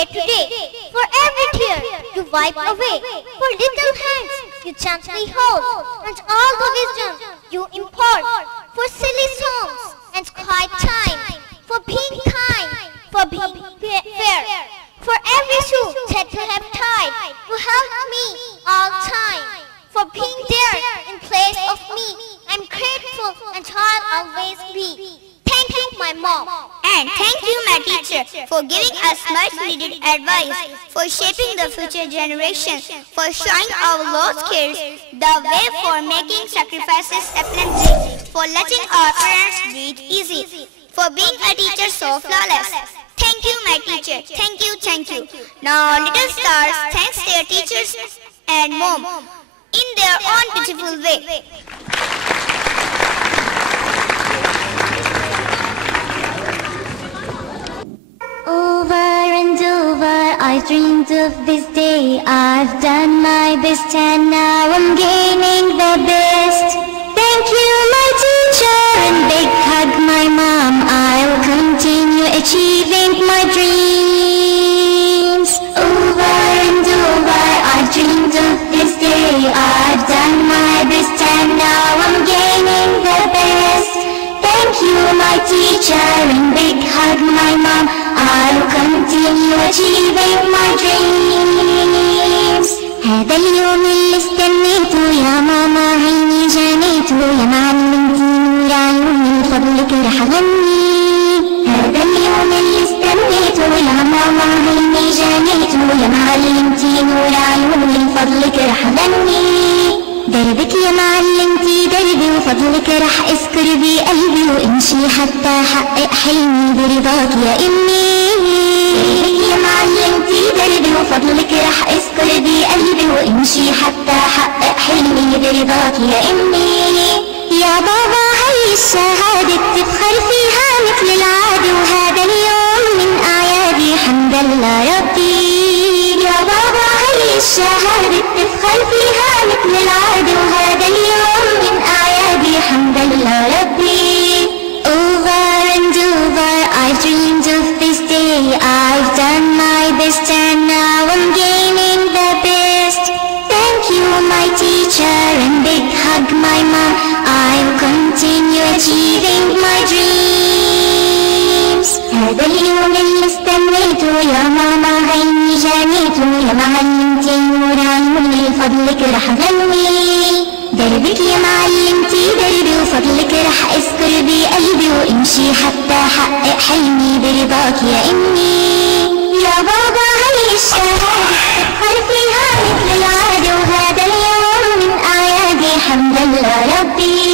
day to day. For every tear you wipe away, for little hands you gently hold, and all the wisdom you impart, for silly songs and quiet time, for being kind, for being fair, for every shoe that you have tied, you helped me all time, for being there in place of me. I'm grateful and I'll always be. Thank you, my mom. And thank you, my teacher, for giving us much needed advice, for shaping the future generations, for showing our lost kids the way, for making sacrifices aplenty, for letting our parents breathe easy, for being a teacher so flawless. Thank you, my teacher. Thank you, thank you. Now, little stars thanks their teachers and mom in their own beautiful way. Over and over I've dreamed of this day. I've done my best and now I'm gaining the best. Thank you, my teacher, and big hug, my mom. I'll continue achieving my dreams. Over and over I've dreamed of this day. I've done my best and now I'm gaining the best. Thank you, my teacher, and big hug, my mom. I'll continue achieving my dreams. هذا اليوم اللي استنيته يا ماما، عيني جنيته يا معلمتي نور عيوني، فضلك رح أغني. هذا اليوم اللي استنيته يا ماما، عيني جنيته يا معلمتي نور عيوني، فضلك رح أغني. دربك يا معلمتي دربي، وفضلك رح أسكر بقلبي وامشي حتى أحقق حلمي برضاك يا أمي. دربك يا معلمتي دربي، وفضلك رح أسكر بقلبي وامشي حتى أحقق حلمي برضاك يا أمي. يا بابا هاي الشهادة بتفخر فيها مثل العادة، وهذا اليوم من أعيادي حمد لله ربي. يا بابا هاي الشهادة بتفخر فيها مثل العادة، وهذا اليوم من أعيادي حمد لله ربي. Over and over I've dreamed of this day. I've done my best and now I'm gaining the best. Thank you, my teacher, and big hug, my mom. I'll continue achieving my dreams. هذا اليوم اللي استنيته يا ماما، عيني جنيته يا معلمتي نور عيوني، فضلك رح أغني. دربك يا معلمتي دربي، وفضلك رح أسكر بقلبي وامشي حتى أحقق حلمي برضاك يا أمي. يا بابا هاي الشهادة بتفخر فيها مثل العادة، وهذا اليوم من أعيادي حمد لله ربي.